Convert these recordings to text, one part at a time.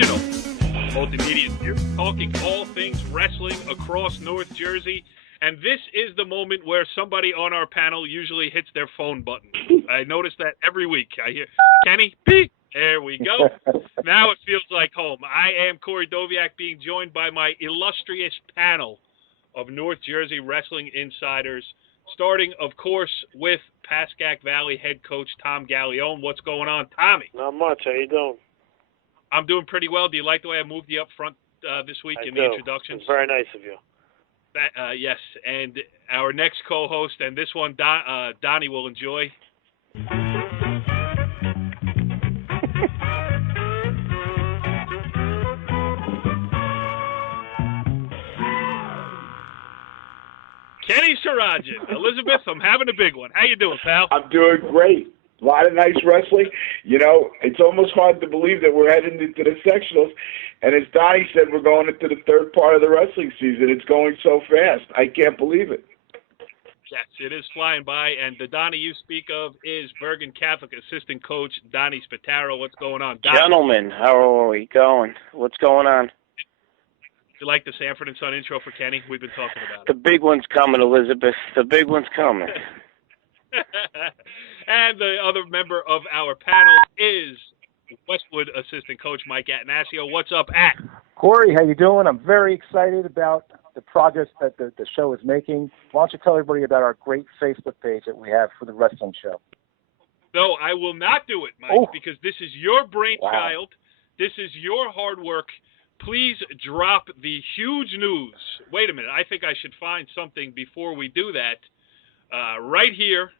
original multimedia series talking all things wrestling across North Jersey. And this is the moment where somebody on our panel usually hits their phone button. I notice that every week. I hear, Kenny, beep. There we go. Now it feels like home. I am Corey Doviak, being joined by my illustrious panel of North Jersey wrestling insiders, starting, of course, with Pascack Valley head coach Tom Gallione. What's going on, Tommy? Not much. How you doing? I'm doing pretty well. Do you like the way I moved you up front this week in the introductions? It's very nice of you. Yes, and our next co-host, and this one Donnie will enjoy. Kenny Sarajan. Elizabeth, I'm having a big one. How you doing, pal? I'm doing great. A lot of nice wrestling. You know, it's almost hard to believe that we're heading into the sectionals. And as Donnie said, we're going into the third part of the wrestling season. It's going so fast. I can't believe it. Yes, it is flying by. And the Donnie you speak of is Bergen Catholic assistant coach Donnie Spataro. What's going on, Donnie? Gentlemen, how are we going? What's going on? You like the Sanford and Son intro for Kenny? We've been talking about it. The big one's coming, Elizabeth. The big one's coming. And the other member of our panel is Westwood assistant coach Mike Attanasio. What's up, At? Corey, how you doing? I'm very excited about the progress that the show is making. Why don't you tell everybody about our great Facebook page that we have for the wrestling show? No, I will not do it, Mike, because this is your brainchild. Wow. This is your hard work. Please drop the huge news. Wait a minute. I think I should find something before we do that. Right here.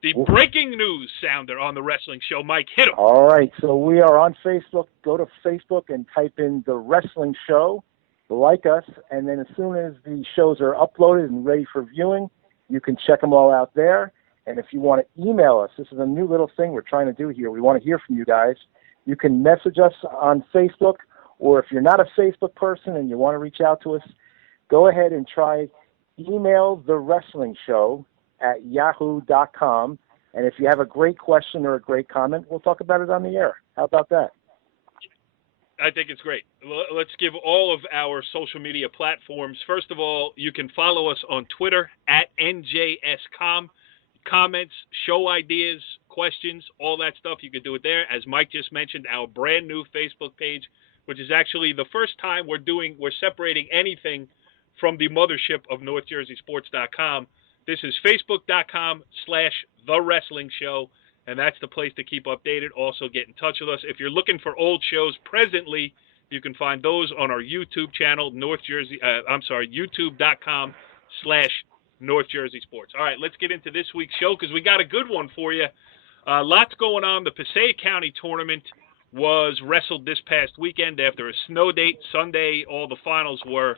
The breaking news sounder on the wrestling show. Mike, hit him. All right, so we are on Facebook. Go to Facebook and type in The Wrestling Show, like us, and then as soon as the shows are uploaded and ready for viewing, you can check them all out there. And if you want to email us, this is a new little thing we're trying to do here. We want to hear from you guys. You can message us on Facebook, or if you're not a Facebook person and you want to reach out to us, go ahead and try email The Wrestling Show at yahoo.com. And if you have a great question or a great comment, we'll talk about it on the air. How about that? I think it's great. Let's give all of our social media platforms. First of all, you can follow us on Twitter at NJSCom. Comments, show ideas, questions, all that stuff, you can do it there. As Mike just mentioned, our brand new Facebook page, which is actually the first time we're separating anything from the mothership of NorthJerseySports.com. This is Facebook.com/The Wrestling Show, and that's the place to keep updated. Also, get in touch with us. If you're looking for old shows presently, you can find those on our YouTube channel, YouTube.com/North Jersey Sports. All right, let's get into this week's show because we got a good one for you. Lots going on. The Passaic County tournament was wrestled this past weekend after a snow date. Sunday, all the finals were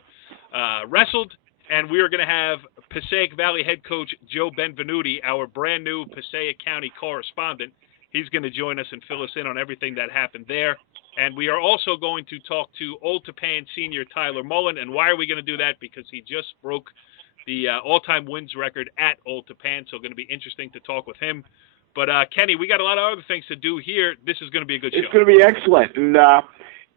wrestled, and we are going to have Passaic Valley head coach Joe Benvenuti, our brand new Passaic County correspondent. He's going to join us and fill us in on everything that happened there. And we are also going to talk to Old Tappan senior Tyler Mullen. And why are we going to do that? Because he just broke the all-time wins record at Old Tappan, so going to be interesting to talk with him. But, Kenny, we got a lot of other things to do here. This is going to be a good show. It's going to be excellent. And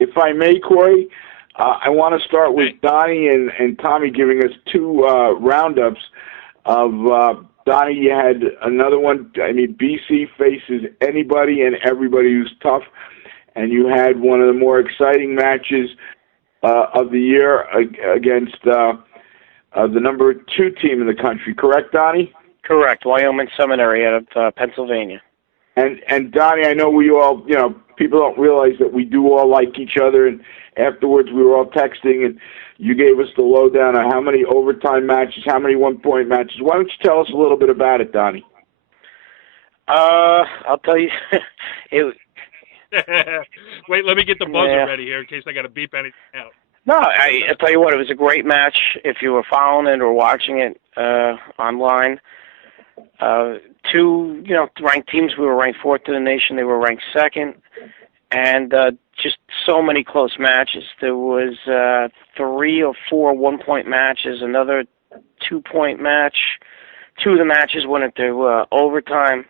if I may, Corey, I want to start with Donnie and Tommy giving us two roundups of Donnie. You had another one. I mean, BC faces anybody and everybody who's tough. And you had one of the more exciting matches of the year against the number 2 team in the country, correct, Donnie? Correct, Wyoming Seminary out of Pennsylvania. And Donnie, I know we all, people don't realize that we do all like each other, and afterwards we were all texting, and you gave us the lowdown on how many overtime matches, how many one-point matches. Why don't you tell us a little bit about it, Donnie? I'll tell you. Wait, let me get the buzzer ready here in case I got to beep anything out. No, I'll tell you what, it was a great match if you were following it or watching it online. 2, ranked teams. We were ranked 4th in the nation. They were ranked 2nd. And just so many close matches. There was 3 or 4 one-point matches, another 2-point match. 2 of the matches went into overtime.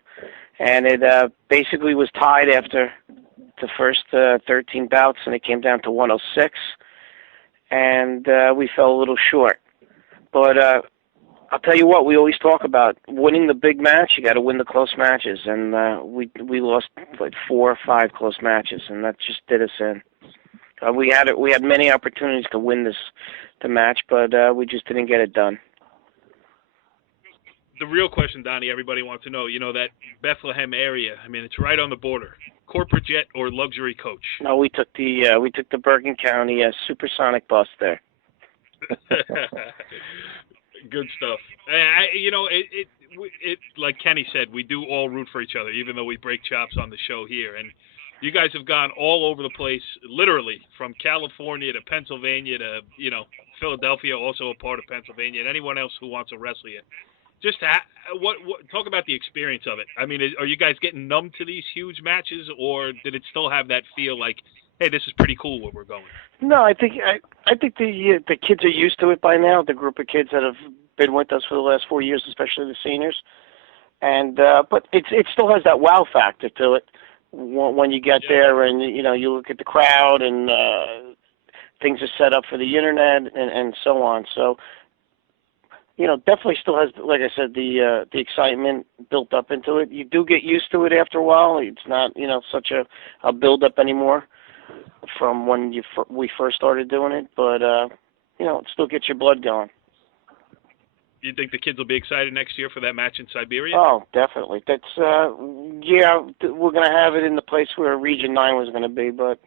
and it basically was tied after the first 13 bouts, and it came down to 106, and we fell a little short. But I'll tell you what, we always talk about winning the big match. You got to win the close matches, and we lost like 4 or 5 close matches, and that just did us in. We had many opportunities to win the match, but we just didn't get it done. The real question, Donnie, everybody wants to know, that Bethlehem area, I mean, it's right on the border. Corporate jet or luxury coach? No, we took the Bergen County supersonic bus there. Good stuff. It like Kenny said, we do all root for each other, even though we break chops on the show here. And you guys have gone all over the place, literally, from California to Pennsylvania to, Philadelphia, also a part of Pennsylvania, and anyone else who wants to wrestle you. Just talk about the experience of it. I mean, are you guys getting numb to these huge matches, or did it still have that feel like, hey, this is pretty cool where we're going? No, I think the kids are used to it by now. The group of kids that have been with us for the last 4 years, especially the seniors, and but it still has that wow factor to it when you get there, and you look at the crowd and things are set up for the internet and so on. So. Definitely still has, like I said, the excitement built up into it. You do get used to it after a while. It's not, such a build-up anymore from when we first started doing it. But, it still gets your blood going. You think the kids will be excited next year for that match in Siberia? Oh, definitely. That's, we're going to have it in the place where Region 9 was going to be, but...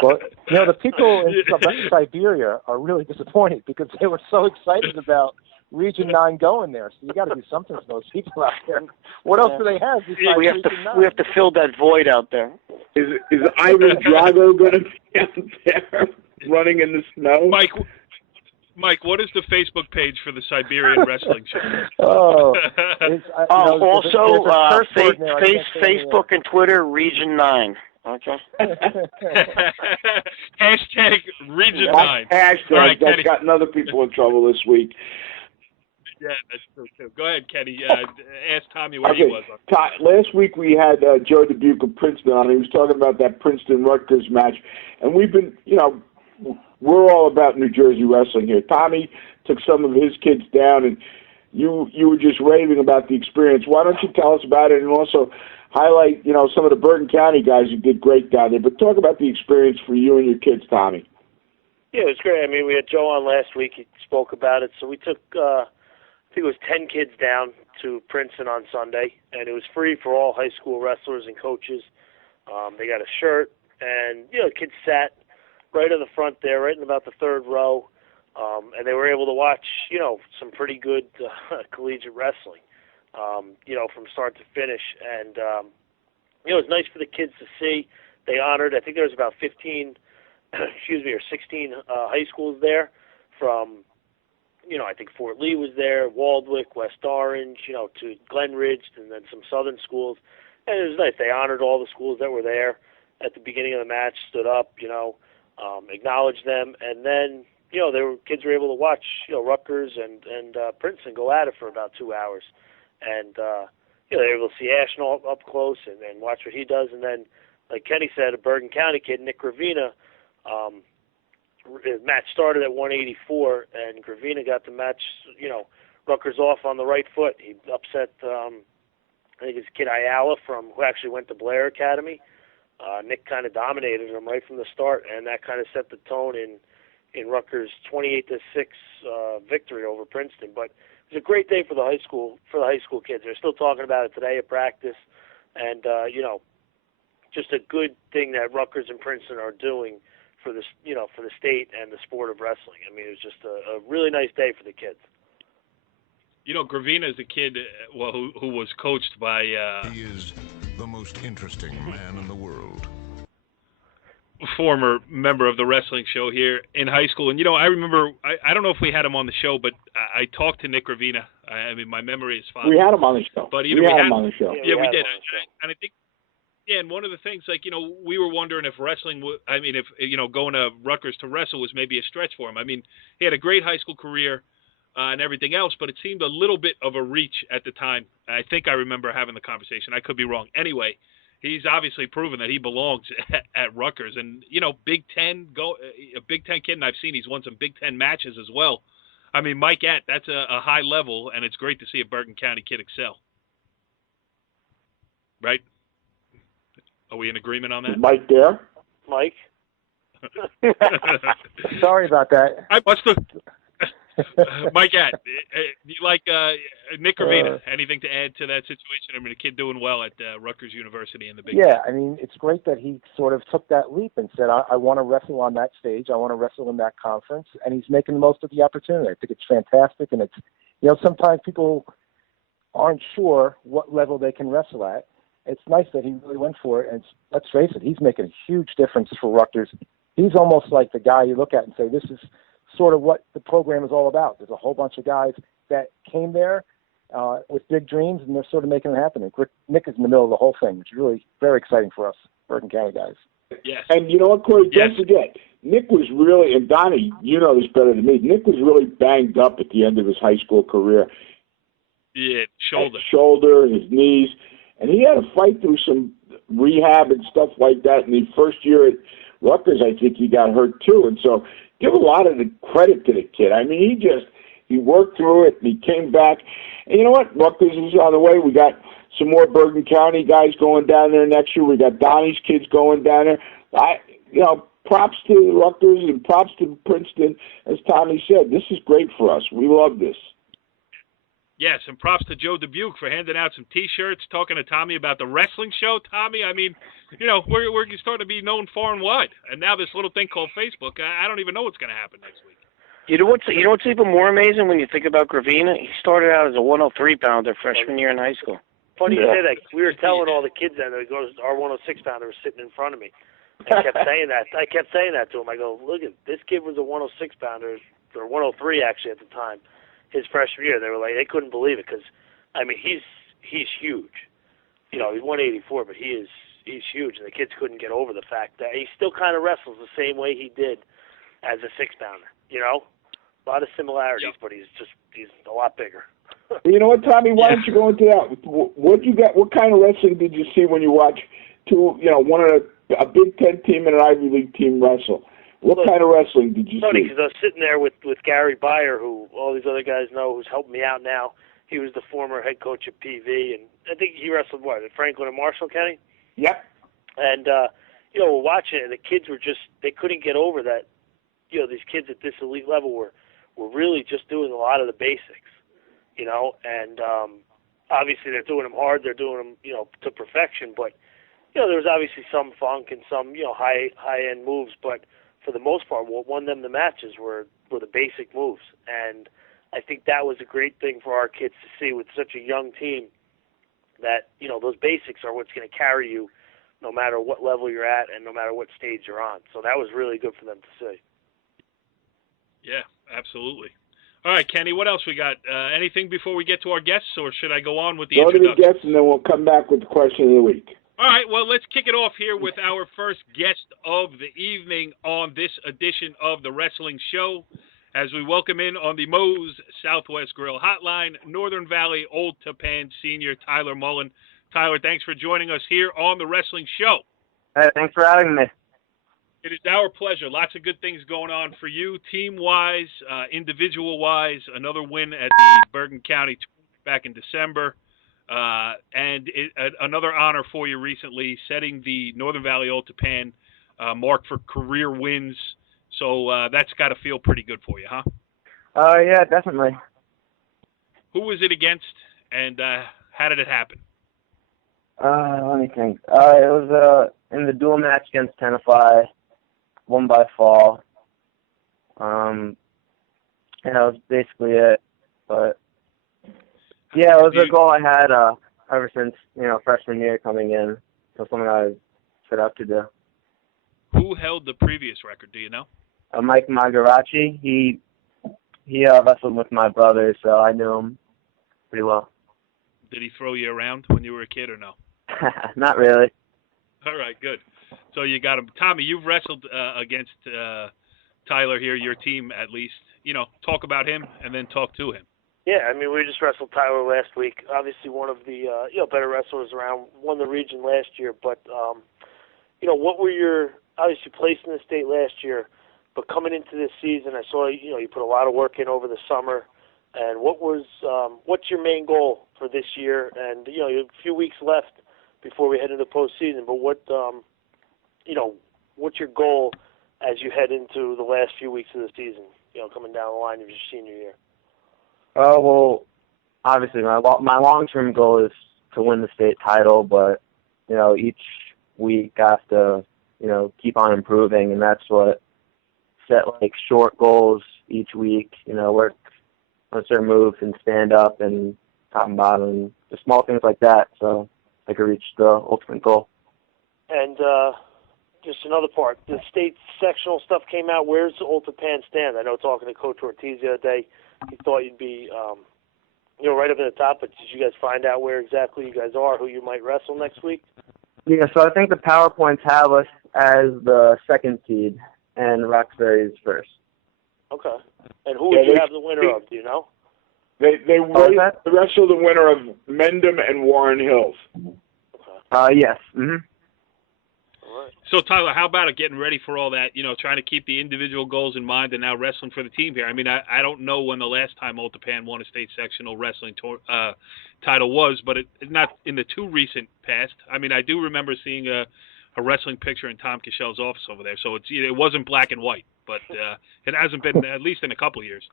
Well, the people in Siberia are really disappointed because they were so excited about Region 9 going there. So you got to do something for those people out there. What else do they have besides Region 9? We have to fill that void out there. Is Ivan Drago going to be out there running in the snow? Mike, what is the Facebook page for the Siberian Wrestling Show? Also, Facebook and Twitter, Region 9. Okay. Hashtag Region 9. Hashtag right, that's Kenny. gotten other people in trouble this week. Yeah, that's true too. Go ahead, Kenny. Ask Tommy where he was. Last week we had Joe Dubuque of Princeton on. He was talking about that Princeton-Rutgers match. And we've been, we're all about New Jersey wrestling here. Tommy took some of his kids down, and you were just raving about the experience. Why don't you tell us about it and also highlight, some of the Bergen County guys who did great down there. But talk about the experience for you and your kids, Tommy. Yeah, it was great. I mean, we had Joe on last week. He spoke about it. So we took, I think it was 10 kids down to Princeton on Sunday, and it was free for all high school wrestlers and coaches. They got a shirt, and, kids sat right in the front there, right in about the third row, and they were able to watch, some pretty good collegiate wrestling. From start to finish. And, it was nice for the kids to see. They honored, I think there was about 15, or 16 high schools there from, I think Fort Lee was there, Waldwick, West Orange, to Glen Ridge, and then some southern schools. And it was nice. They honored all the schools that were there at the beginning of the match, stood up, acknowledged them. And then, kids were able to watch, Rutgers and Princeton go at it for about 2 hours. And, they were able to see Ashton up close and watch what he does. And then, like Kenny said, a Bergen County kid, Nick Gravina, the match started at 184, and Gravina got the match, Rutgers off on the right foot. He upset, I think his kid Ayala who actually went to Blair Academy. Nick kind of dominated him right from the start, and that kind of set the tone in Rutgers' 28-6 victory over Princeton. But it was a great day for the high school kids. They're still talking about it today at practice, and just a good thing that Rutgers and Princeton are doing for the state and the sport of wrestling. I mean, it was just a really nice day for the kids. Gravina is a kid, who was coached by. He is the most interesting man in the world. Former member of the wrestling show here in high school. And, I remember, I don't know if we had him on the show, but I talked to Nick Gravina. I mean, my memory is fine. We had him on the show. But we had him on the show. Yeah, we did. And I think, and one of the things, we were wondering if wrestling, if, going to Rutgers to wrestle was maybe a stretch for him. I mean, he had a great high school career. and everything else, but it seemed a little bit of a reach at the time. I think I remember having the conversation. I could be wrong. Anyway, he's obviously proven that he belongs at Rutgers, and Big Ten a Big Ten kid, and I've seen he's won some Big Ten matches as well. I mean, Mike Att, that's a high level, and it's great to see a Bergen County kid excel. Right? Are we in agreement on that? Is Mike there? Mike? Sorry about that. What's the Mike Att? You like Nick Gravina? Anything to add to that situation? I mean, a kid doing well at Rutgers University in the Big Ten. Yeah, I mean, it's great that he sort of took that leap and said, I want to wrestle on that stage. I want to wrestle in that conference. And he's making the most of the opportunity. I think it's fantastic. And it's, sometimes people aren't sure what level they can wrestle at. It's nice that he really went for it. And let's face it, he's making a huge difference for Rutgers. He's almost like the guy you look at and say, this is sort of what the program is all about. There's a whole bunch of guys that came there with big dreams, and they're sort of making it happen. And Nick is in the middle of the whole thing, which is really very exciting for us, Bergen County guys. Yes. And you know what, Corey? Yes. Don't forget, Nick was really, and Donnie, you know this better than me, Nick was really banged up at the end of his high school career. Yeah, shoulder. Shoulder, his knees. And he had to fight through some rehab and stuff like that. In the first year at Rutgers, I think he got hurt too. And so give a lot of the credit to the kid. I mean, he worked through it, and he came back. And you know what? Rutgers is on the way. We got some more Bergen County guys going down there next year. We got Donnie's kids going down there. Props to Rutgers and props to Princeton. As Tommy said, this is great for us. We love this. Yes, and props to Joe Dubuque for handing out some T-shirts, talking to Tommy about the wrestling show. Tommy, I mean, we're starting to be known far and wide, and now this little thing called Facebook. I don't even know what's going to happen next week. You know what's even more amazing when you think about Gravina? He started out as a 103-pounder freshman year in high school. Funny you say that. We were telling all the kids that our 106-pounder was sitting in front of me. I kept saying that. To him. I go, look, this kid was a 106-pounder, or 103 actually at the time. His freshman year, they were like, they couldn't believe it because, I mean, he's huge. He's 184, but he's huge, and the kids couldn't get over the fact that he still kind of wrestles the same way he did as a 6-pounder. A lot of similarities, but he's a lot bigger. You know what, Tommy? Why don't you go into that? What you got? What kind of wrestling did you see when you watched a Big Ten team and an Ivy League team wrestle? What kind of wrestling did you see? Funny, because I was sitting there with Gary Beyer, who all these other guys know, who's helping me out now. He was the former head coach at PV, and I think he wrestled, at Franklin and Marshall, Kenny? Yep. And, we're watching it, and the kids were they couldn't get over that, these kids at this elite level were really just doing a lot of the basics, and obviously they're doing them hard, they're doing them, to perfection, but, there was obviously some funk and some, high-end moves, but for the most part, what won them the matches were the basic moves. And I think that was a great thing for our kids to see with such a young team that, those basics are what's going to carry you no matter what level you're at and no matter what stage you're on. So that was really good for them to see. Yeah, absolutely. All right, Kenny, what else we got? Anything before we get to our guests, or should I go on with the introduction? Go to the guests, and then we'll come back with the question of the week. All right, well, let's kick it off here with our first guest of the evening on this edition of The Wrestling Show, as we welcome in on the Moe's Southwest Grill Hotline, Northern Valley Old Tappan Senior Tyler Mullen. Tyler, thanks for joining us here on The Wrestling Show. Hey, thanks for having me. It is our pleasure. Lots of good things going on for you, team-wise, individual-wise. Another win at the Bergen County back in December. And another honor for you recently, setting the Northern Valley Old Tappan mark for career wins. So that's got to feel pretty good for you, huh? Yeah, definitely. Who was it against, and how did it happen? Let me think. It was in the dual match against Tenafly, won by fall. And that was basically it. But yeah, it was a goal I had ever since, freshman year coming in. So something I set out to do. Who held the previous record, do you know? Mike Magarachi. He wrestled with my brother, so I knew him pretty well. Did he throw you around when you were a kid or no? Not really. All right, good. So you got him. Tommy, you've wrestled against Tyler here, your team at least, talk about him and then talk to him. Yeah, I mean, we just wrestled Tyler last week. Obviously, one of the better wrestlers around. Won the region last year, but what were your obviously placed in the state last year, but coming into this season, I saw you put a lot of work in over the summer. And what's your main goal for this year? And you have a few weeks left before we head into the postseason. But what's your goal as you head into the last few weeks of the season? Coming down the line of your senior year. Well, obviously my long-term goal is to win the state title, but each week I have to keep on improving, and that's what set like short goals each week. Work on certain moves and stand up and top and bottom, just small things like that, so I could reach the ultimate goal. And just another part, the state sectional stuff came out. Where's the Ultapan stand? I know talking to Coach Ortiz the other day, he thought you'd be right up at the top, but did you guys find out where exactly you guys are, who you might wrestle next week? Yeah, so I think the PowerPoints have us as the second seed and Roxbury's first. Okay. And who would you have the winner of, do you know? They wrestle the winner of Mendham and Warren Hills. Okay. Yes. Mm-hmm. All right. So, Tyler, how about getting ready for all that, trying to keep the individual goals in mind and now wrestling for the team here? I mean, I don't know when the last time Ultapan won a state sectional wrestling title was, but it's not in the too recent past. I mean, I do remember seeing a wrestling picture in Tom Cashell's office over there, so it wasn't black and white, but it hasn't been at least in a couple of years.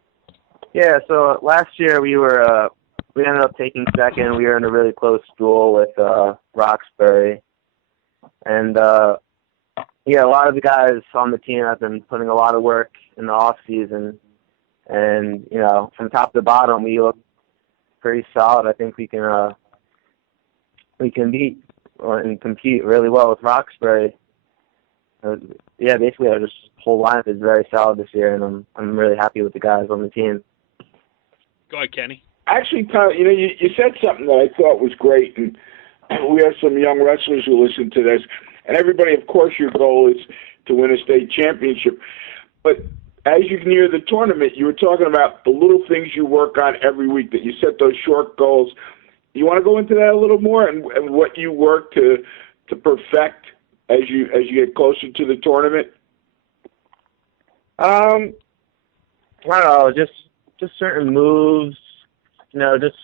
Yeah, so last year we ended up taking second. We were in a really close duel with Roxbury. And, a lot of the guys on the team have been putting a lot of work in the off season. And, from top to bottom, we look pretty solid. I think we can beat and compete really well with Roxbury. Basically our whole lineup is very solid this year, and I'm really happy with the guys on the team. Go ahead, Kenny. Actually, Tyler, you said something that I thought was great, and we have some young wrestlers who listen to this. And everybody, of course, your goal is to win a state championship. But as you near the tournament, you were talking about the little things you work on every week, that you set those short goals. You want to go into that a little more and what you work to perfect as you get closer to the tournament? I don't know, just certain moves, just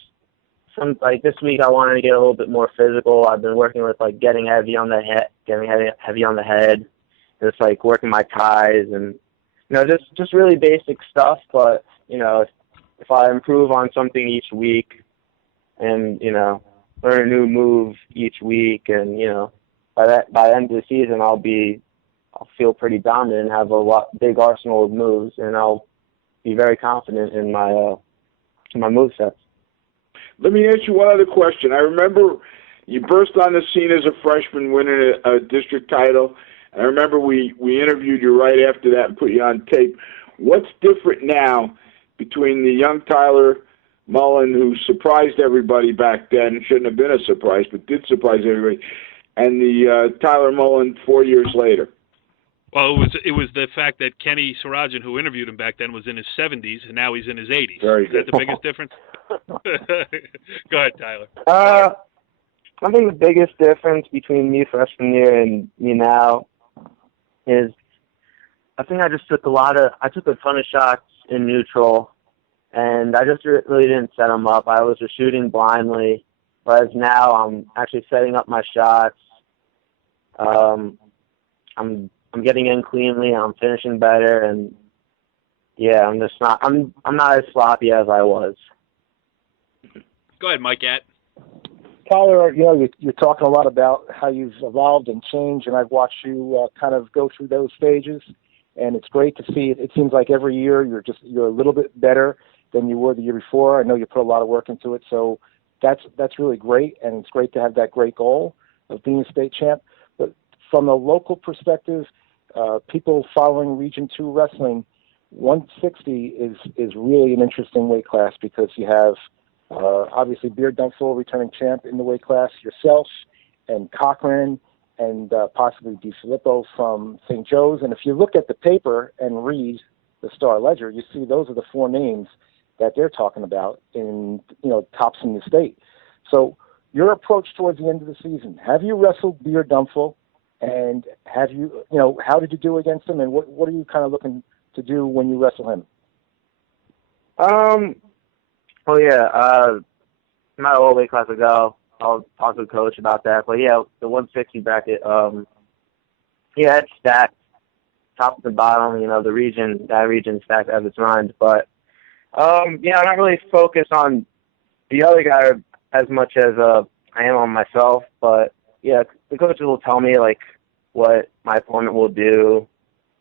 some, like this week I wanted to get a little bit more physical. I've been working with like getting heavy on the head, just like working my ties and, just really basic stuff. But, if I improve on something each week and, learn a new move each week and, by the end of the season I'll feel pretty dominant and have a big arsenal of moves, and I'll be very confident in my movesets. Let me ask you one other question. I remember you burst on the scene as a freshman winning a district title. And I remember we interviewed you right after that and put you on tape. What's different now between the young Tyler Mullen, who surprised everybody back then, shouldn't have been a surprise, but did surprise everybody, and the Tyler Mullen 4 years later? Well, it was the fact that Kenny Sarajan, who interviewed him back then, was in his 70s, and now he's in his 80s. Very good. Is that the biggest difference? Go ahead, Tyler. I think the biggest difference between me freshman year and me now is I think I took a ton of shots in neutral, and I just really didn't set them up. I was just shooting blindly, whereas now I'm actually setting up my shots. I'm getting in cleanly, I'm finishing better, and I'm not as sloppy as I was. Go ahead, Mike Att. Tyler, you're talking a lot about how you've evolved and changed, and I've watched you kind of go through those stages, and it's great to see it. It seems like every year you're a little bit better than you were the year before. I know you put a lot of work into it, so that's really great, and it's great to have that great goal of being a state champ. But from a local perspective, people following Region 2 wrestling, 160 is really an interesting weight class because you have obviously Beard Dunfull, returning champ in the weight class, yourself and Cochran and possibly DiFilippo from St. Joe's. And if you look at the paper and read the Star Ledger, you see those are the 4 names that they're talking about in, tops in the state. So your approach towards the end of the season, have you wrestled Beard Dunful? And have you, how did you do against him? And what are you kind of looking to do when you wrestle him? Well, yeah, not all weight class ago. I'll talk to the coach about that. But yeah, the 160 bracket, yeah, it's stacked, top to bottom. That region stacked as its mind. But yeah, I'm not really focused on the other guy as much as I am on myself. But yeah, the coaches will tell me like what my opponent will do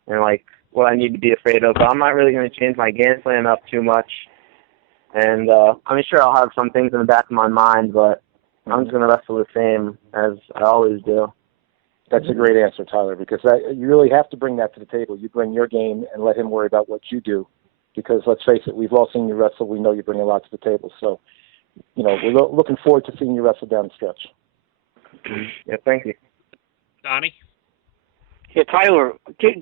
and like what I need to be afraid of. But I'm not really going to change my game plan up too much. And I'm sure I'll have some things in the back of my mind, but I'm just going to wrestle the same as I always do. That's a great answer, Tyler, because you really have to bring that to the table. You bring your game and let him worry about what you do, because let's face it, we've all seen you wrestle. We know you bring a lot to the table. So, we're looking forward to seeing you wrestle down the stretch. Yeah, thank you. Donnie? Yeah, Tyler, give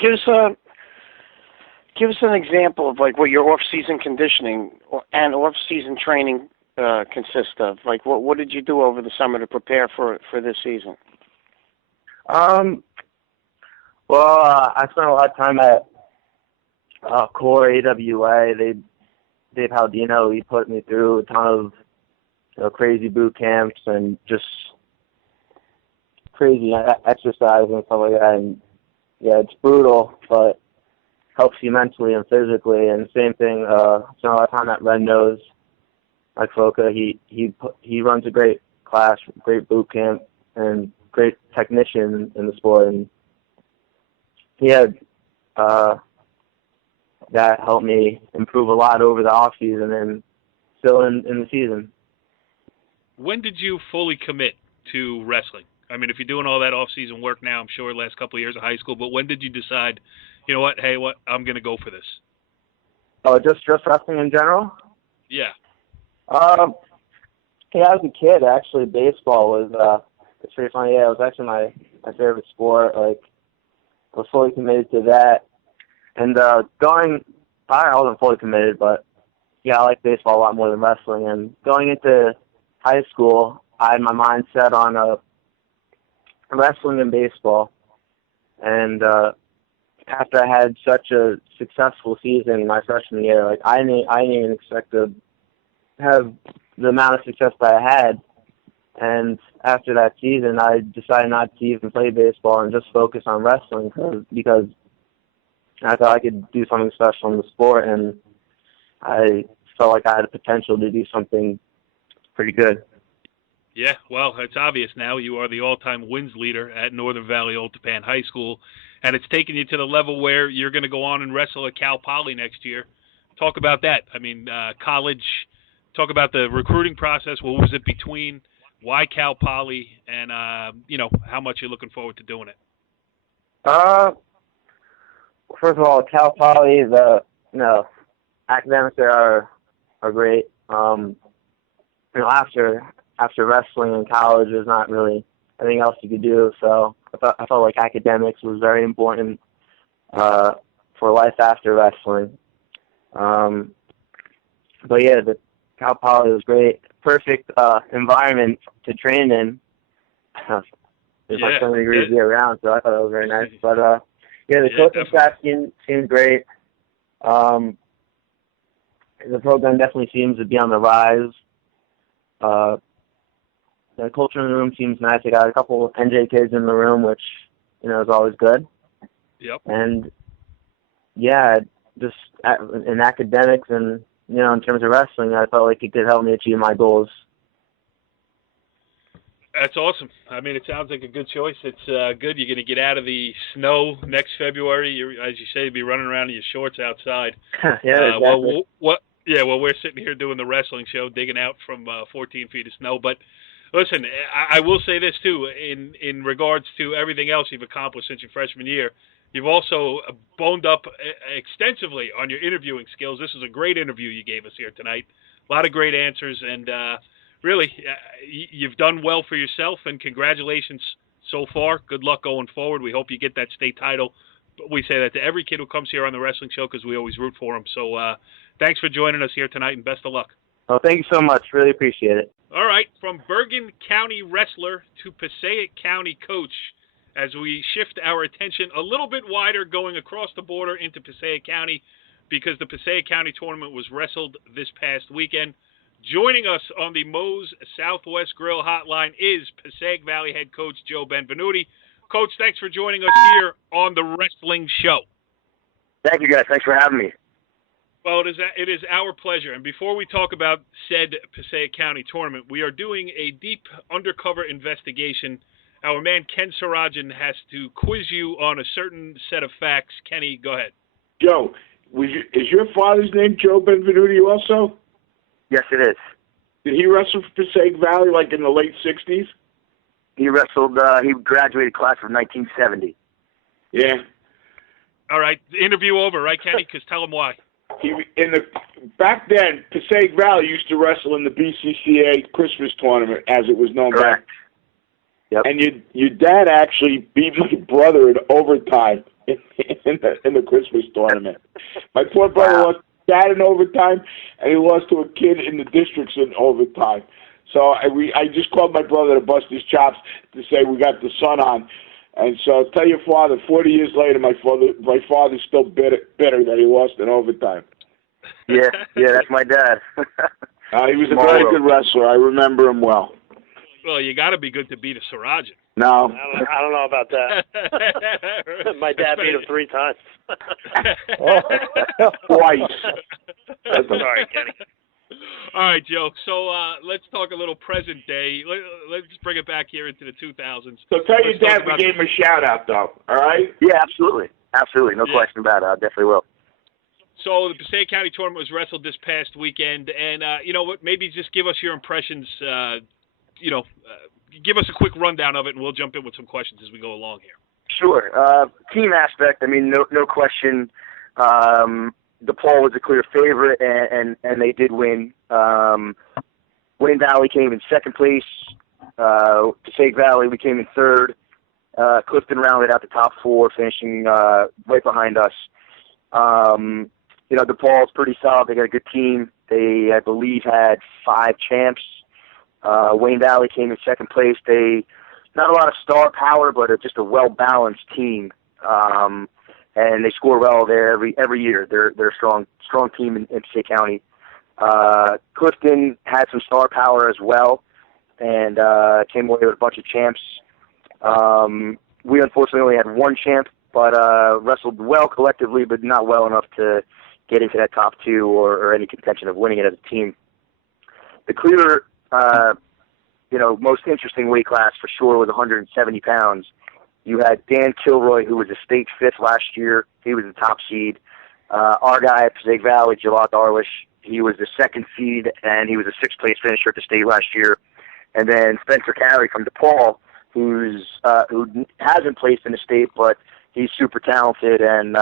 us an example of like what your off-season conditioning and off-season training consist of. Like, what did you do over the summer to prepare for this season? Well, I spent a lot of time at Core AWA. Dave Haldino, he put me through a ton of crazy boot camps and just crazy exercise and stuff like that. And yeah, it's brutal, but helps you mentally and physically. And same thing, spent a lot of time at Red Nose, like Foca. He runs a great class, great boot camp, and great technician in the sport. And he had that helped me improve a lot over the off season and still in the season. When did you fully commit to wrestling? I mean, if you're doing all that off-season work now, I'm sure the last couple of years of high school, but when did you decide, I'm going to go for this? Oh, just wrestling in general? Yeah. Yeah, as a kid, actually, baseball was, it's pretty funny. Yeah, it was actually my favorite sport. Like, I was fully committed to that. And I wasn't fully committed, but yeah, I like baseball a lot more than wrestling. And going into high school, I had my mind set on wrestling and baseball. And after I had such a successful season my freshman year, like I didn't even expect to have the amount of success that I had. And after that season, I decided not to even play baseball and just focus on wrestling because I thought I could do something special in the sport, and I felt like I had the potential to do something pretty good. Yeah, well, it's obvious now. You are the all-time wins leader at Northern Valley Old Tappan High School, and it's taken you to the level where you're going to go on and wrestle at Cal Poly next year. Talk about that. I mean, college, talk about the recruiting process. What was it between? Why Cal Poly? And, how much you're looking forward to doing it? First of all, Cal Poly, the academics there are great. After wrestling in college, there's not really anything else you could do. So I felt like academics was very important for life after wrestling. But yeah, the Cal Poly was great. Perfect environment to train in. There's like 20 degrees year round, so I thought it was very nice. But the coaching staff seemed great. The program definitely seems to be on the rise. The culture in the room seems nice. I got a couple of NJ kids in the room, which is always good. Yep. And yeah, just in academics and in terms of wrestling, I felt like it could help me achieve my goals. That's awesome. I mean, it sounds like a good choice. It's good. You're going to get out of the snow next February. As you say, you'll be running around in your shorts outside. Yeah, exactly. Well, we're sitting here doing the wrestling show, digging out from 14 feet of snow. But listen, I will say this too, in regards to everything else you've accomplished since your freshman year, you've also boned up extensively on your interviewing skills. This is a great interview you gave us here tonight. A lot of great answers, and really, you've done well for yourself, and congratulations so far. Good luck going forward. We hope you get that state title. We say that to every kid who comes here on the wrestling show because we always root for them. So thanks for joining us here tonight, and best of luck. Oh, thank you so much. Really appreciate it. All right, from Bergen County wrestler to Passaic County coach, as we shift our attention a little bit wider going across the border into Passaic County, because the Passaic County tournament was wrestled this past weekend. Joining us on the Moe's Southwest Grill hotline is Passaic Valley head coach Joe Benvenuti. Coach, thanks for joining us here on the wrestling show. Thank you, guys. Thanks for having me. Well, it is our pleasure. And before we talk about said Passaic County tournament, we are doing a deep undercover investigation. Our man Ken Sarajan has to quiz you on a certain set of facts. Kenny, go ahead. Joe, is your father's name Joe Benvenuti also? Yes, it is. Did he wrestle for Passaic Valley like in the late 60s? He wrestled, he graduated class of 1970. Yeah. All right, interview over, right, Kenny? Because tell him why. Back then, Passaic Valley used to wrestle in the BCCA Christmas tournament, as it was known. Correct. Yep. And your dad actually beat my brother in overtime in the Christmas tournament. My poor brother lost to dad in overtime, and he lost to a kid in the districts in overtime. So I just called my brother to bust his chops to say we got the son on. And so tell your father, 40 years later, my father's still bitter that he lost in overtime. Yeah, that's my dad. He was a very good wrestler. I remember him well. Well, you got to be good to beat a Sarajan. No. I don't know about that. My dad beat him 3 times. Twice. Sorry, Kenny. All right, Joe. So let's talk a little present day. Let's bring it back here into the 2000s. So tell your dad we gave him a shout-out, though, all right? Yeah, absolutely. Absolutely. No question about it. I definitely will. So the Passaic County tournament was wrestled this past weekend. And, you know what, maybe just give us your impressions, give us a quick rundown of it, and we'll jump in with some questions as we go along here. Sure. Team aspect, I mean, no question. DePaul was a clear favorite, and they did win. Wayne Valley came in second place. Passaic Valley, we came in third. Clifton rounded out the top 4, finishing right behind us. DePaul's pretty solid. They got a good team. They, I believe, had 5 champs. Wayne Valley came in second place. They not a lot of star power, but just a well-balanced team. And they score well there every year. They're a strong team in Passaic County. Clifton had some star power as well, and came away with a bunch of champs. We unfortunately only had 1 champ, but wrestled well collectively, but not well enough to get into that top 2 or any contention of winning it as a team. The clear, most interesting weight class for sure was 170 pounds. You had Dan Kilroy, who was a state 5th last year. He was the top seed. Our guy at Passaic Valley, Jalal Darwish, he was the 2nd seed, and he was a 6th place finisher at the state last year. And then Spencer Carey from DePaul, who hasn't placed in the state, but he's super talented and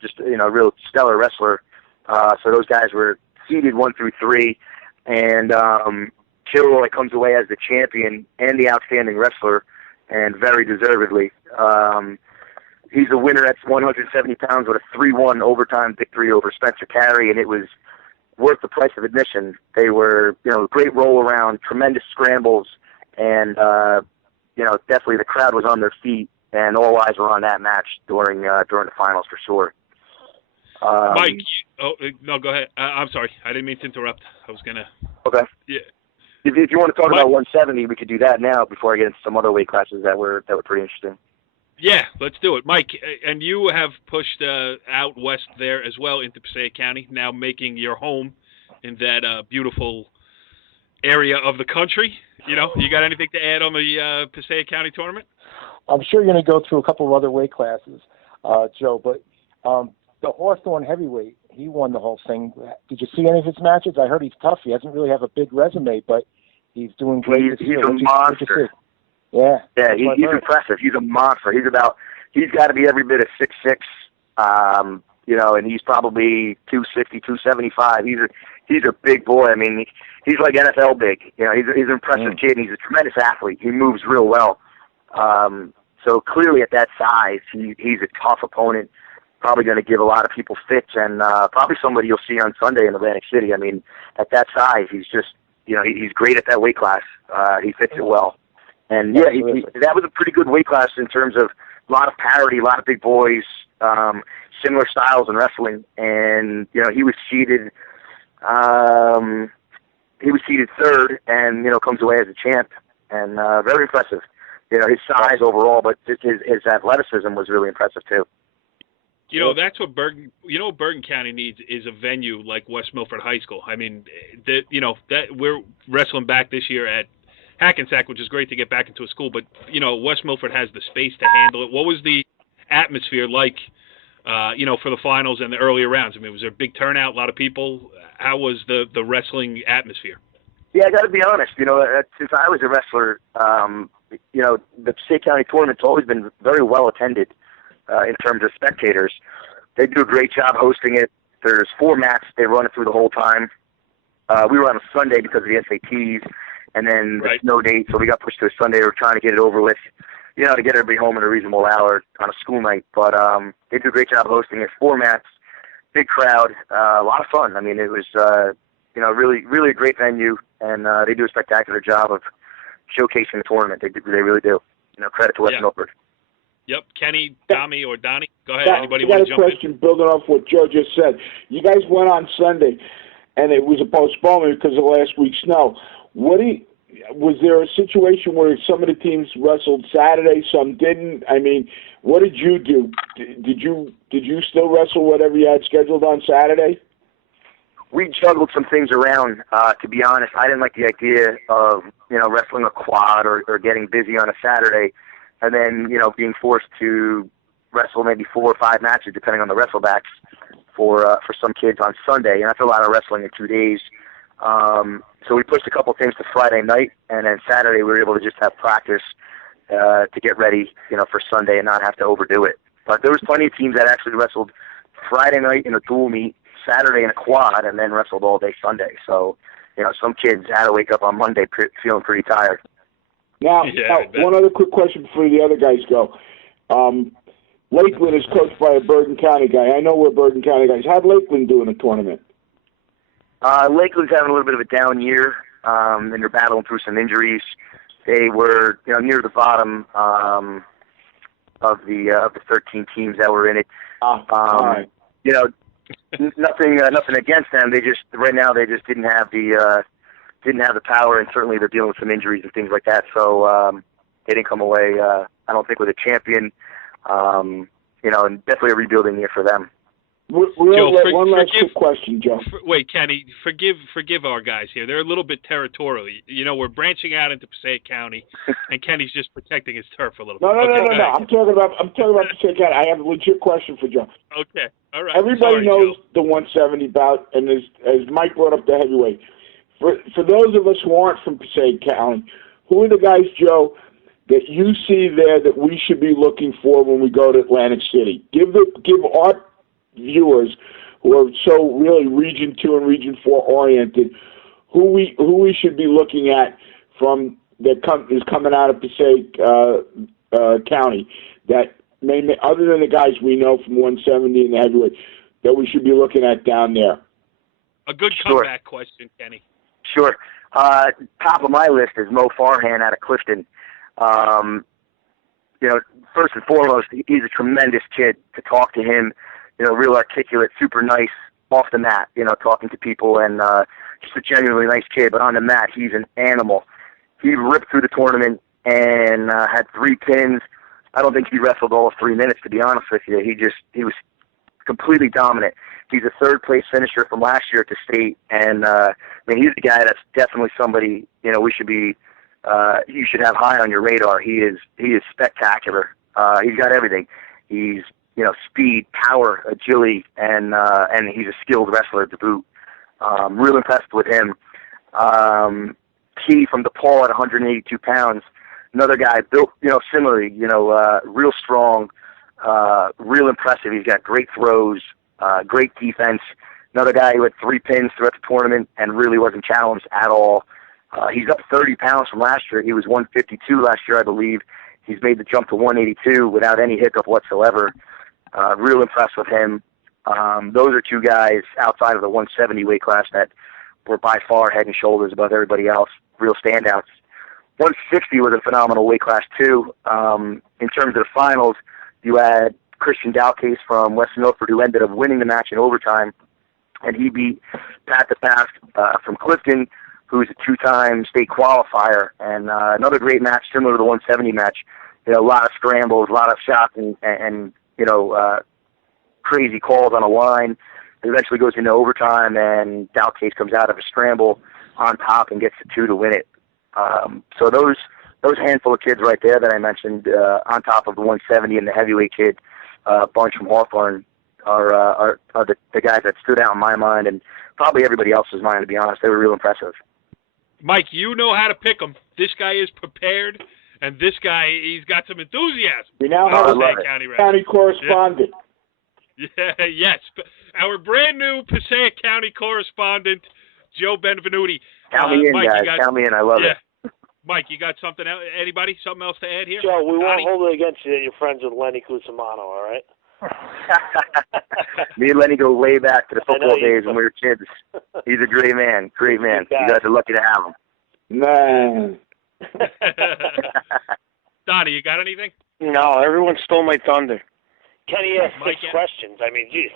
just a real stellar wrestler. So those guys were seeded 1 through 3, and Kilroy comes away as the champion and the outstanding wrestler, and very deservedly. He's a winner at 170 pounds with a 3-1 overtime victory over Spencer Carey, and it was worth the price of admission. They were, great roll around, tremendous scrambles, and, definitely the crowd was on their feet, and all eyes were on that match during the finals for sure. Mike, no, go ahead. I'm sorry. I didn't mean to interrupt. I was going to... Okay. Yeah. If you want to talk about 170, we could do that now before I get into some other weight classes that were pretty interesting. Yeah, let's do it. Mike, and you have pushed out west there as well into Passaic County, now making your home in that beautiful area of the country. You got anything to add on the Passaic County tournament? I'm sure you're going to go through a couple of other weight classes, Joe, but the Hawthorne heavyweight, he won the whole thing. Did you see any of his matches? I heard he's tough. He doesn't really have a big resume, but he's doing great. He's a monster. Yeah, he's impressive. He's a monster. He's got to be every bit of 6'6", and he's probably 260, 275. He's a big boy. I mean, he's like NFL big. He's an impressive kid, and he's a tremendous athlete. He moves real well. So clearly at that size, he's a tough opponent, probably going to give a lot of people fits, and probably somebody you'll see on Sunday in Atlantic City. I mean, at that size, he's just, he's great at that weight class. He fits it well. And, yeah, that was a pretty good weight class in terms of a lot of parity, a lot of big boys, similar styles in wrestling. And, he was seated third and, comes away as a champ. And very impressive. His size overall, but just his athleticism was really impressive too. That's what Bergen County needs is a venue like West Milford High School. I mean, that we're wrestling back this year at Hackensack, which is great to get back into a school, but West Milford has the space to handle it. What was the atmosphere like, for the finals and the earlier rounds? I mean, was there a big turnout, a lot of people? How was the wrestling atmosphere? Yeah, I got to be honest. Since I was a wrestler, the Passaic County tournament's always been very well attended in terms of spectators. They do a great job hosting it. There's 4 mats. They run it through the whole time. We were on a Sunday because of the SATs, and then the snow date, so we got pushed to a Sunday. We were trying to get it over with, to get everybody home in a reasonable hour on a school night. But they do a great job hosting it. 4 mats, big crowd, a lot of fun. I mean, it was, really, really a great venue, and they do a spectacular job of showcasing the tournament. They really do. Credit to West Milford. Yep. Kenny, Tommy, or Donnie? Go ahead. Anybody I want got to a jump question building off what Joe just said. You guys went on Sunday, and it was a postponement because of last week's snow. Was there a situation where some of the teams wrestled Saturday, some didn't? I mean, what did you do? Did you still wrestle whatever you had scheduled on Saturday? We juggled some things around, to be honest. I didn't like the idea of, wrestling a quad or getting busy on a Saturday and then, being forced to wrestle maybe 4 or 5 matches, depending on the wrestlebacks, for some kids on Sunday. And that's a lot of wrestling in 2 days. So we pushed a couple things to Friday night, and then Saturday we were able to just have practice to get ready, for Sunday and not have to overdo it. But there was plenty of teams that actually wrestled Friday night in a dual meet, Saturday in a quad, and then wrestled all day Sunday. So, some kids had to wake up on Monday feeling pretty tired. Now, one other quick question before the other guys go. Lakeland is coached by a Bergen County guy. I know we're Bergen County guys. How'd Lakeland do in the tournament? Lakeland's having a little bit of a down year, and they're battling through some injuries. They were, near the bottom of the 13 teams that were in it. All right. Nothing against them. They just didn't have the power, and certainly they're dealing with some injuries and things like that. So they didn't come away, I don't think, with a champion. And definitely a rebuilding year for them. One last quick question, Joe. Wait, Kenny, forgive our guys here. They're a little bit territorial. We're branching out into Passaic County, and Kenny's just protecting his turf a little bit. No. I'm talking about Passaic County. I have a legit question for Joe. Okay, all right. Everybody knows the 170 bout, and as Mike brought up the heavyweight. For those of us who aren't from Passaic County, who are the guys, Joe, that you see there that we should be looking for when we go to Atlantic City? Give our viewers who are so really Region 2 and Region 4 oriented, who we should be looking at from that is coming out of Passaic County that may, other than the guys we know from 170 and the heavyweight, that we should be looking at down there. A good comeback question, Kenny. Sure. Top of my list is Mo Farhan out of Clifton. First and foremost, he's a tremendous kid. To talk to him, real articulate, super nice off the mat, talking to people, and just a genuinely nice kid. But on the mat, he's an animal. He ripped through the tournament and had 3 pins. I don't think he wrestled all of 3 minutes, to be honest with you. He was completely dominant. He's a 3rd-place finisher from last year at the state, and he's the guy that's definitely somebody we should be. You should have high on your radar. He is spectacular. He's got everything. He's speed, power, agility, and he's a skilled wrestler to boot. Real impressed with him. Key from DePaul at 182 pounds. Another guy built, similarly, real strong, real impressive. He's got great throws, great defense. Another guy who had 3 pins throughout the tournament and really wasn't challenged at all. He's up 30 pounds from last year. He was 152 last year, I believe. He's made the jump to 182 without any hiccup whatsoever. Real impressed with him. Those are two guys outside of the 170 weight class that were by far head and shoulders above everybody else, real standouts. 160 was a phenomenal weight class, too. In terms of the finals, you had Christian Dalcase from West Milford, who ended up winning the match in overtime, and he beat Pat the Path from Clifton, who's a two-time state qualifier, and another great match similar to the 170 match. A lot of scrambles, a lot of shots, and crazy calls on a line. It eventually goes into overtime, and Dalcase comes out of a scramble on top and gets the 2 to win it. So those handful of kids right there that I mentioned, on top of the 170 and the heavyweight kid bunch from Hawthorne, are the guys that stood out in my mind and probably everybody else's mind, to be honest. They were real impressive. Mike, you know how to pick them. This guy is prepared, and this guy, he's got some enthusiasm. We now have a county correspondent. Yeah, yes. Our brand new Passaic County correspondent, Joe Benvenuti. Count me in, Mike, guys. Count me in. I love it. Mike, you got something else? Anybody? Something else to add here? Joe, we won't hold it against you that you're friends with Lenny Cusimano, all right? Me and Lenny go way back to the football days when we were kids. He's a great man. Great man. You guys are lucky to have him. Man. Donnie, you got anything? No, everyone stole my thunder. Kenny asked 6 questions. I mean, geez.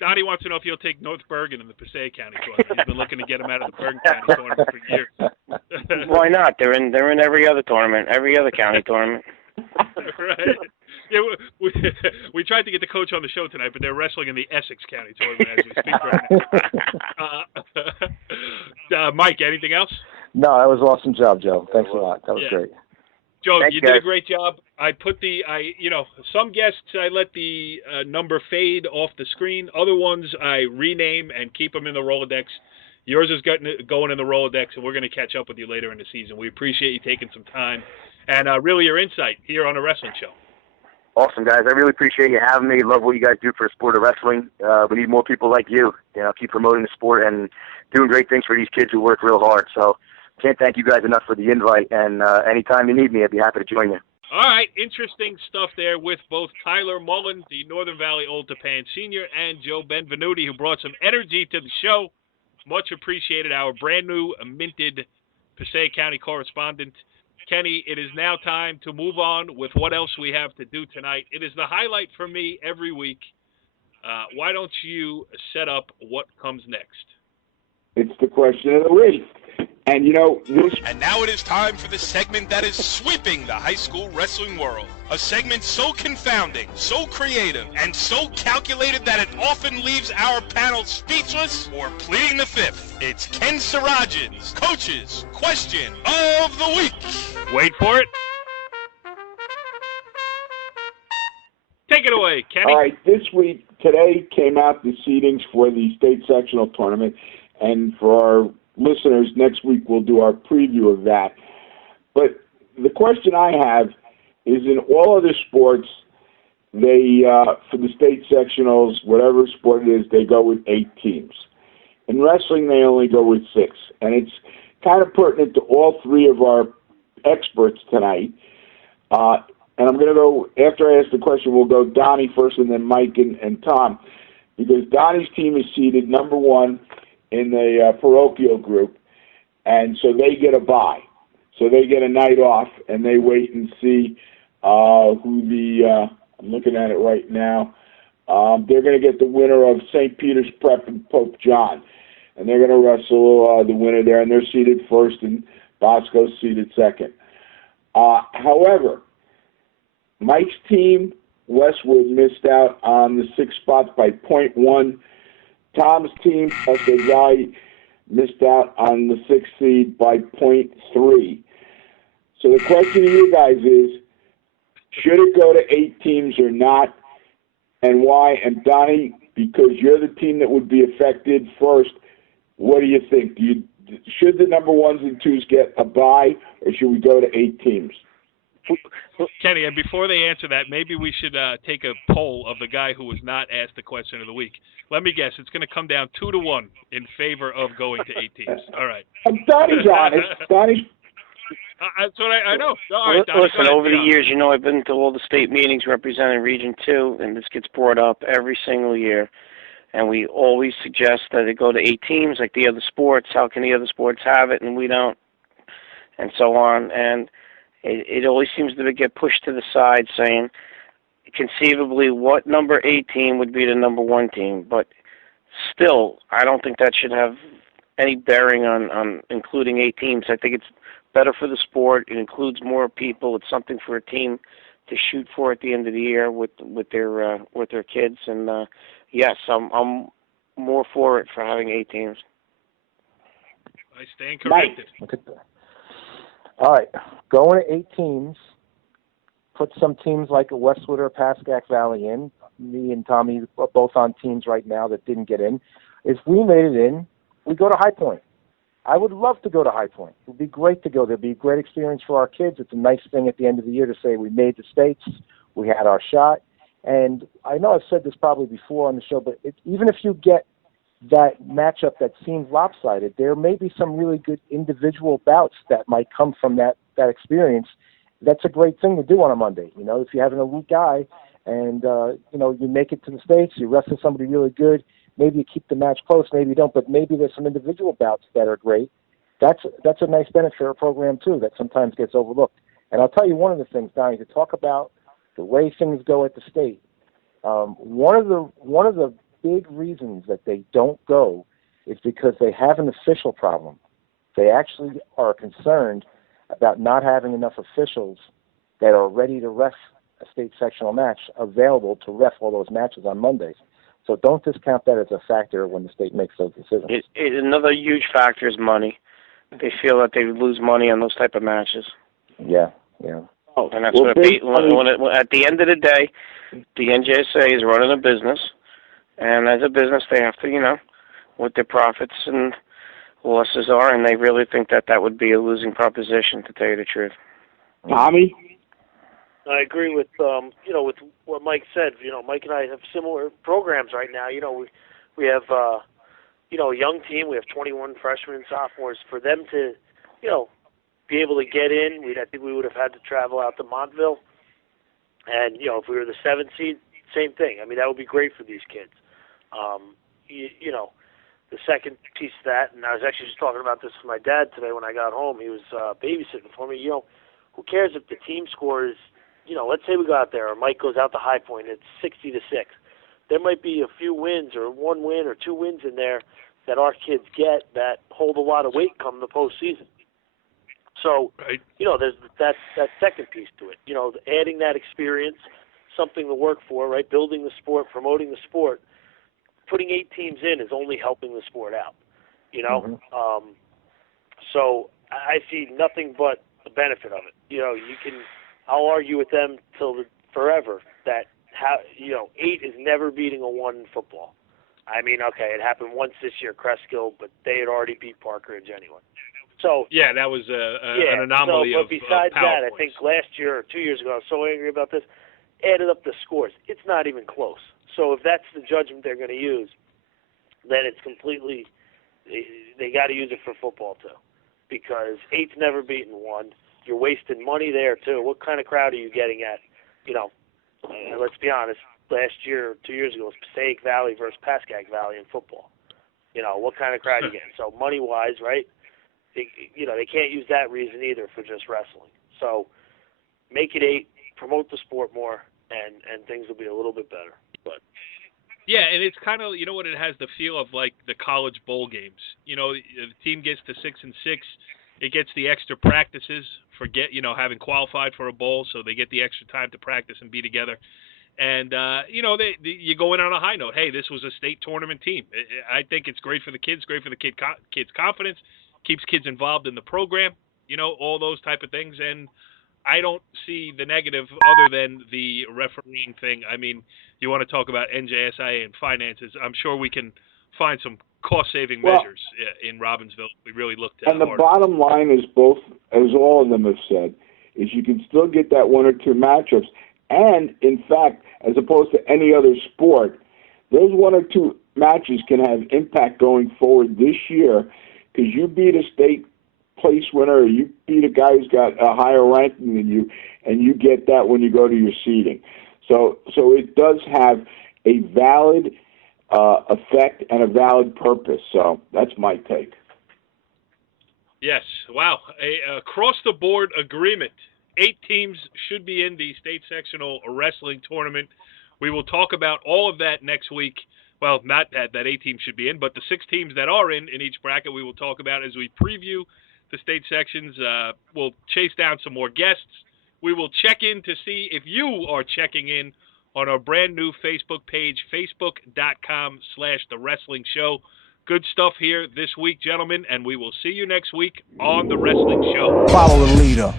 Donnie wants to know if you'll take North Bergen in the Passaic County tournament. He's been looking to get him out of the Bergen County tournament for years. Why not? They're in every other tournament, every other county tournament. Right. Yeah, we tried to get the coach on the show tonight, but they're wrestling in the Essex County tournament as we speak right now. Mike, anything else? No, that was an awesome job, Joe. Thanks a lot. That was great. Joe, Thanks, you guys. did a great job. I put some guests I let the number fade off the screen. Other ones I rename and keep them in the Rolodex. Yours is going in the Rolodex, and we're going to catch up with you later in the season. We appreciate you taking some time and really your insight here on the wrestling show. Awesome, guys. I really appreciate you having me. Love what you guys do for the sport of wrestling. We need more people like you. Keep promoting the sport and doing great things for these kids who work real hard. So can't thank you guys enough for the invite. And anytime you need me, I'd be happy to join you. All right, interesting stuff there with both Tyler Mullen, the Northern Valley Old Tappan Senior, and Joe Benvenuti, who brought some energy to the show. Much appreciated. Our brand new minted Passaic County correspondent. Kenny, it is now time to move on with what else we have to do tonight. It is the highlight for me every week. Why don't you set up what comes next? It's the question of the week. And, And now it is time for the segment that is sweeping the high school wrestling world. A segment so confounding, so creative, and so calculated that it often leaves our panel speechless or pleading the fifth. It's Ken Sirajan's Coach's Question of the Week. Wait for it. Take it away, Kenny. All right, today came out the seedings for the state sectional tournament, and for our listeners, next week we'll do our preview of that. But the question I have is, in all other sports, they for the state sectionals, whatever sport it is, they go with 8 teams. In wrestling, they only go with 6. And it's kind of pertinent to all 3 of our experts tonight. And I'm going to go, after I ask the question, we'll go Donnie first and then Mike and Tom, because Donnie's team is seeded number 1 in the parochial group, and so they get a bye. So they get a night off, and they wait and see who I'm looking at it right now. They're going to get the winner of St. Peter's Prep and Pope John, and they're going to wrestle the winner there, and they're seeded first, and Bosco's seeded second. However, Mike's team, Westwood, missed out on the 6th spot by 0.1. Tom's team, Westwood Valley, missed out on the 6th seed by 0.3. So the question to you guys is, should it go to 8 teams or not, and why? And Donnie, because you're the team that would be affected first, what do you think? Should the number 1s and 2s get a bye, or should we go to 8 teams? Kenny, and before they answer that, maybe we should take a poll of the guy who was not asked the question of the week. Let me guess. It's going to come down 2-1 in favor of going to 8 teams. All right. Donnie's honest. Donnie's. That's what I know. All right, Donnie, Listen, over the years, I've been to all the state meetings representing Region 2, and this gets brought up every single year. And we always suggest that it go to 8 teams like the other sports. How can the other sports have it and we don't? And so on. And it always seems to get pushed to the side, saying conceivably what number 8 team would be the number 1 team. But still, I don't think that should have any bearing on including 8 teams. I think it's better for the sport. It includes more people. It's something for a team to shoot for at the end of the year with their kids. And yes, I'm more for it for having 8 teams. I stand corrected. Look at that. All right, going to 8 teams. Put some teams like Westwood or Pascack Valley in. Me and Tommy are both on teams right now that didn't get in. If we made it in, we go to High Point. I would love to go to High Point. It would be great to go. It would be a great experience for our kids. It's a nice thing at the end of the year to say we made the states, we had our shot. And I know I've said this probably before on the show, but even if you get that matchup that seems lopsided, there may be some really good individual bouts that might come from that experience. That's a great thing to do on a Monday. If you have an elite guy and, you make it to the states, you wrestle somebody really good, maybe you keep the match close, maybe you don't, but maybe there's some individual bouts that are great. That's a nice benefit for a program, too, that sometimes gets overlooked. And I'll tell you one of the things, Donnie, to talk about the way things go at the state. One of the big reasons that they don't go is because they have an official problem. They actually are concerned about not having enough officials that are ready to ref a state sectional match available to ref all those matches on Mondays. So don't discount that as a factor when the state makes those decisions. Another huge factor is money. They feel that they lose money on those type of matches. Yeah. Oh, and that's at the end of the day, the NJSA is running a business, and as a business, they have to, what their profits and losses are, and they really think that would be a losing proposition, to tell you the truth. Tommy? I agree with with what Mike said. Mike and I have similar programs right now. We have a young team. We have 21 freshmen and sophomores. For them to be able to get in, I think we would have had to travel out to Montville. And if we were the 7th seed, same thing. I mean, that would be great for these kids. The second piece of that, and I was actually just talking about this with my dad today when I got home. He was babysitting for me. Who cares if the team scores? Let's say we go out there, or Mike goes out to High Point, it's 60-6. There might be a few wins, or 1 win, or 2 wins in there that our kids get that hold a lot of weight come the postseason. So, right. There's that second piece to it. Adding that experience, something to work for, right? Building the sport, promoting the sport. Putting 8 teams in is only helping the sport out. Mm-hmm. So I see nothing but the benefit of it. I'll argue with them till forever that 8 is never beating a 1 in football. I mean, okay, it happened once this year, Cresskill, but they had already beat Parkridge anyway. So yeah, that was an anomaly. But besides that, I think points. last year or 2 years ago, I was so angry about this. Added up the scores, it's not even close. So if that's the judgment they're going to use, then it's completely. They got to use it for football too, because 8's never beaten 1. You're wasting money there too. What kind of crowd are you getting at? Let's be honest. Last year, 2 years ago, it was Passaic Valley versus Pascack Valley in football. What kind of crowd are you getting? So money-wise, right? They can't use that reason either for just wrestling. So make it 8, promote the sport more, and things will be a little bit better. But yeah, and it's kind of what it has the feel of like the college bowl games. The team gets to 6-6, it gets the extra practices for having qualified for a bowl, so they get the extra time to practice and be together. And you go in on a high note. Hey, this was a state tournament team. I think it's great for the kids, great for the kids' confidence, keeps kids involved in the program. All those type of things. And I don't see the negative other than the refereeing thing. I mean, you want to talk about NJSIA and finances. I'm sure we can find some cost-saving measures in Robbinsville. We really looked at. And the bottom line is both, as all of them have said, is you can still still get that one or two matchups. And, in fact, as opposed to any other sport, those one or two matches can have impact going forward this year because you beat a state place winner or you beat a guy who's got a higher ranking than you, and you get that when you go to your seeding. So it does have a valid effect and a valid purpose. So that's my take. Yes. Wow. A across-the-board agreement. 8 teams should be in the state sectional wrestling tournament. We will talk about all of that next week. Well, not that 8 teams should be in, but the 6 teams that are in each bracket we will talk about as we preview the state sections. We'll chase down some more guests. We will check in to see if you are checking in on our brand new Facebook page, facebook.com/The Wrestling Show. Good stuff here this week, gentlemen, and we will see you next week on The Wrestling Show. Follow the leader.